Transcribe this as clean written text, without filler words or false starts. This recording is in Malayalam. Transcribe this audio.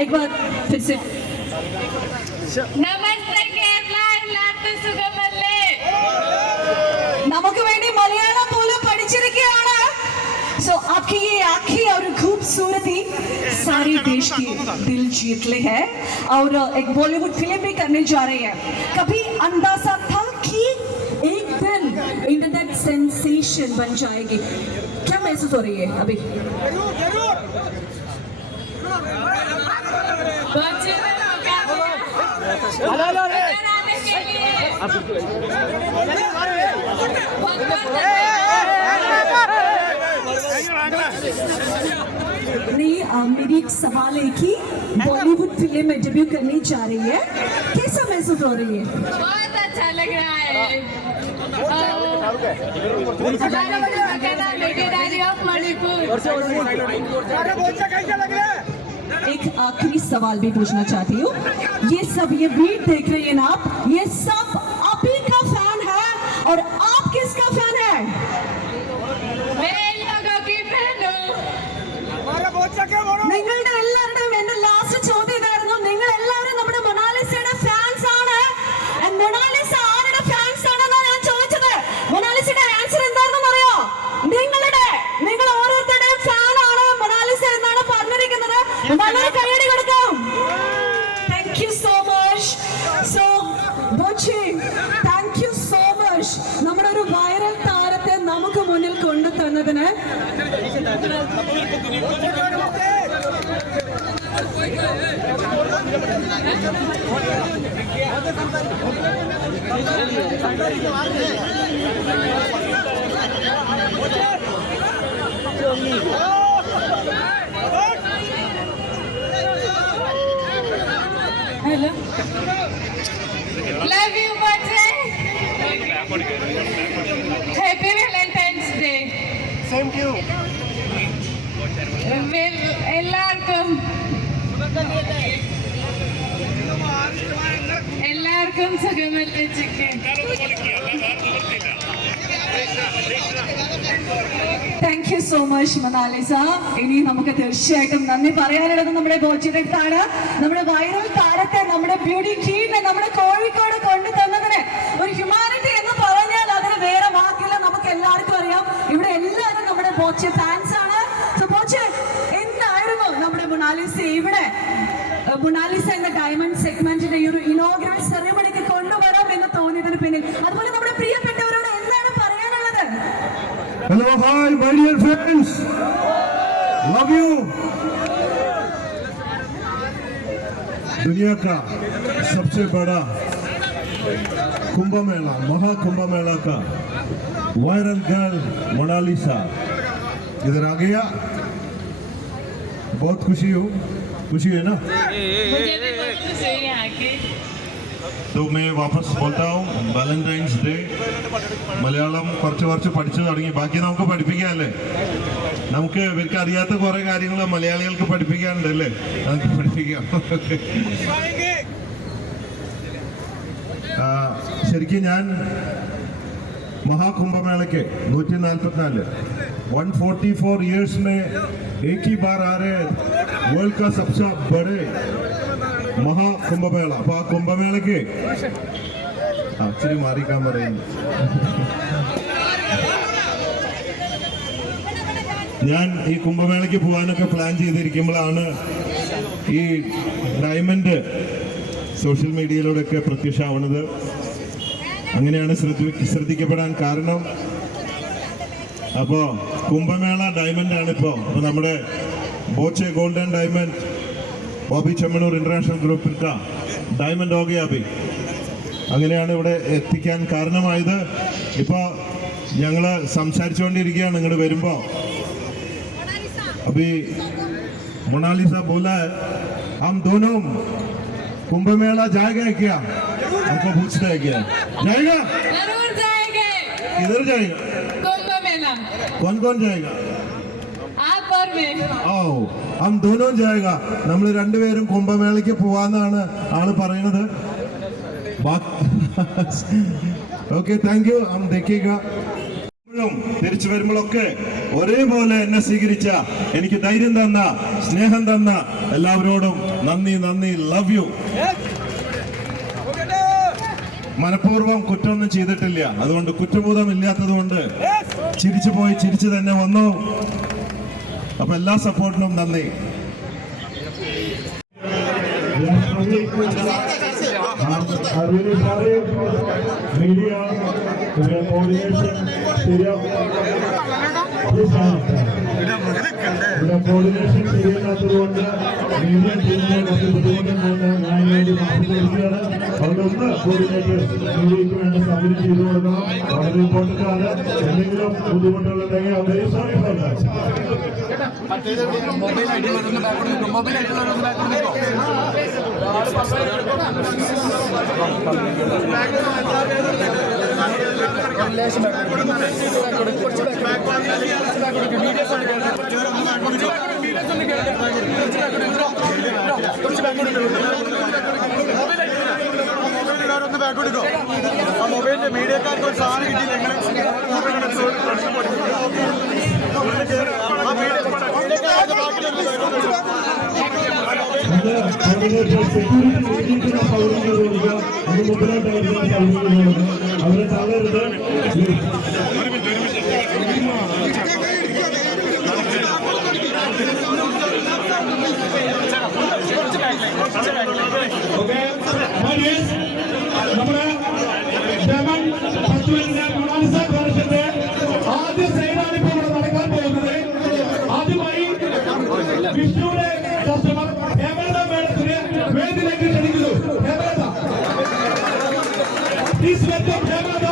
एक बार फिर से नमस्ते केरला എല്ലാവർക്കും സുഖമല്ലേ നമുക്ക് വേണ്ടി മലയാളം പോലും പഠിച്ചിരിക്കുകയാണ് सो आपकी ये आँखें और खूबसूरती सारे देश की दिल जीत ली है और एक बॉलीवुड फिल्म भी करने जा रही है कभी अंदाजा था कि एक दिन इंटरनेट सेंसेशन बन जाएगी क्या महसूस हो रही है अभी नहीं मेरी एक सवाल है कि बॉलीवुड फिल्म में डेब्यू करने जा रही है कैसा महसूस हो रही है बहुत अच्छा लग रहा है एक आखिरी सवाल भी पूछना चाहती हूँ ये सब ये वीडियो देख रहे हैं ना आप ये सब आप ही का फैन है और आप किसका फैन है നിങ്ങളുടെ എല്ലാവരുടെയും എന്റെ ലാസ്റ്റ് ചോദ്യം ഇതായിരുന്നു നിങ്ങൾ എല്ലാവരും നമ്മുടെ മൊണാലിസയുടെ ഫാൻസ് ആണ് മൊണാലിസ ആരുടെ ഫാൻസ് ആണെന്നാണ് ഞാൻ ചോദിച്ചത് മൊണാലിസയുടെ ആൻസർ എന്താണെന്ന് അറിയോ നിങ്ങൾ ഓരോരുത്തരുടെയും ഫാൻ ആണ് മൊണാലിസ എന്നാണ് പറഞ്ഞിരിക്കുന്നത് വളരെ കൈയടി കൊടുക്കാം thank you so much so Boche thank you so much നമ്മുടെ ഒരു വൈറൽ താരത്തെ നമുക്ക് മുന്നിൽ കൊണ്ടുതന്നതിന് हेलो लव यू बच्चे happy Valentine's Day same to you എല്ലാവർക്കും സുഖമല്ലേ chicken thank you so much Monalisa ഇനി നമുക്ക് തീർച്ചയായിട്ടും നന്ദി പറയാനുള്ളത് നമ്മുടെ ബോച്ചിയുടെ അടുത്താണ് നമ്മുടെ വൈറൽ താരത്തെ നമ്മുടെ ബ്യൂട്ടി ക്വീനെ നമ്മുടെ കോഴിക്കോട് കൊണ്ടുതന്നതിന് ഒരു ഹ്യൂമാനിറ്റി എന്ന് പറഞ്ഞാൽ അതിന് വേറെ വാക്കില്ല നമുക്ക് എല്ലാവർക്കും അറിയാം ഇവിടെ എല്ലാവരും നമ്മുടെ ബോച്ചെ ഫാൻസ് ആണ് സോ ബോച്ചെ എന്തായിരുന്നു നമ്മുടെ മൊണാലിസ ഇവിടെ മൊണാലിസ എന്ന ഡയമണ്ട് സെഗ്മെന്റിന്റെ ഈ ഒരു ഇനോഗ്രൽ സെറിമണിക്ക് കൊണ്ടുവരാം എന്ന് തോന്നിയതിന് പിന്നിൽ അതുപോലെ നമ്മുടെ പ്രിയപ്പെട്ടവരോട് എന്താണ് പറയാനുള്ളത് hello hi my dear friends love you दुनिया का सबसे बड़ा कुंभ मेला महाकुंभ मेला का वायरल गर्ल मोनालिसा इधर आ गया बहुत खुशी है ना मुझे भी बहुत खुशी है आके तो मैं वापस बोलता हूँ വാലന്റൈൻസ് ഡേ മലയാളം കുറച്ച് പഠിച്ചു തുടങ്ങി ബാക്കി നമുക്ക് പഠിപ്പിക്കാമല്ലേ നമുക്ക് ഇവർക്ക് അറിയാത്ത കുറെ കാര്യങ്ങൾ മലയാളികൾക്ക് പഠിപ്പിക്കാനുണ്ടല്ലേ നമുക്ക് പഠിപ്പിക്കാം ശരിക്കും ഞാൻ महाकुंभमेले 144 144 ईयर्स में एक ही बार आ रहे वर्ल्ड का सबसे बड़े महाकुंभमेला अब आ कुंभमेले के एक्चुअली मारी काम പറയുന്നു ഞാൻ ഈ കുംഭമേളയ്ക്ക് പോകാനൊക്കെ പ്ലാൻ ചെയ്തിരിക്കുമ്പോഴാണ് ഈ ഡയമണ്ട് സോഷ്യൽ മീഡിയയിലൂടെയൊക്കെ പ്രത്യക്ഷമാവുന്നത് അങ്ങനെയാണ് ശ്രദ്ധിക്കപ്പെടാൻ കാരണം അപ്പോൾ കുംഭമേള ഡയമണ്ട് ആണ് ഇപ്പോൾ നമ്മുടെ Boche golden diamond Bobby Chemmanur international ഗ്രൂപ്പിൽ ഡയമണ്ട് हो गया अभी അങ്ങനെയാണ് ഇവിടെ എത്തിക്കാൻ കാരണമായത് ഇപ്പോൾ ഞങ്ങൾ സംസാരിച്ചുകൊണ്ടിരിക്കുകയാണ് ഇങ്ങോട്ട് വരുമ്പോൾ अभी मोनालिसा बोला है हम दोनों कुंभ मेला जाएगा क्या हमको पूछता है क्या जाएगा जरूर जाएंगे किधर जाएगा कुंभ मेला कौन जाएगा आप और मैं आओ हम दोनों जाएगा നമ്മൾ രണ്ടുപേരും കുംഭമേളയ്ക്ക് പോവാന്നാണ് ആള് പറയുന്നത് ഓക്കെ താങ്ക് യു हम देखिएगा തിരിച്ചു വരുമ്പോഴൊക്കെ ഒരേപോലെ എന്നെ സ്വീകരിച്ച, എനിക്ക് ധൈര്യം തന്ന, സ്നേഹം തന്ന എല്ലാവരോടും നന്ദി നന്ദി. Love you. മനഃപൂർവ്വം കുറ്റമൊന്നും ചെയ്തിട്ടില്ല, അതുകൊണ്ട് കുറ്റബോധം ഇല്ലാത്തത് കൊണ്ട് ചിരിച്ചു പോയി ചിരിച്ചു തന്നെ വന്നു. അപ്പൊ എല്ലാ സപ്പോർട്ടിനും നന്ദി. media, their coordination, coordination ശരിയല്ലാത്തതുകൊണ്ട് മീഡിയ ടീമിനെ കുറച്ച് ബുദ്ധിമുട്ടുന്നുണ്ട്. ഞാൻ വേണ്ടി മാറ്റിക്കൊടുക്കുകയാണ്. അതുകൊണ്ട് കോർഡിനേറ്റേഴ്സ് മീഡിയയ്ക്ക് വേണ്ട സൗകര്യം ചെയ്തു കൊടുക്കണം. വളരെ ഇമ്പോർട്ടൻ്റ് ആണ്. എന്തെങ്കിലും ബുദ്ധിമുട്ടുകളുണ്ടെങ്കിൽ വെരി സോറി ഫോർ ദാറ്റ്. മൊബൈലിന്റെ മീഡിയക്കാർക്ക് ഒരു സാധനം കിട്ടിയില്ല. സെക്യൂരിറ്റി സൗകര്യങ്ങൾ കൊടുക്കുക. അത് മുമ്പിലോട്ടായിരിക്കും സൗകര്യങ്ങൾ. അവരെ തള്ളരുത്. നമ്മുടെ ജമൻ ഫെസ്റ്റിവലിന്റെ 4ാം വർഷത്തെ ആദ്യ സൈഡാണ് ഇപ്പോൾ ഇവിടെ നടക്കാൻ പോകുന്നത്. ആദ്യമായി വിഷ്ണുവിന്റെ കസ്റ്റമർ ഹേമലത മേഡത്തിന് വേദിയിലേക്ക് ക്ഷണിക്കുന്നു. Hemalatha, please welcome Hemalatha.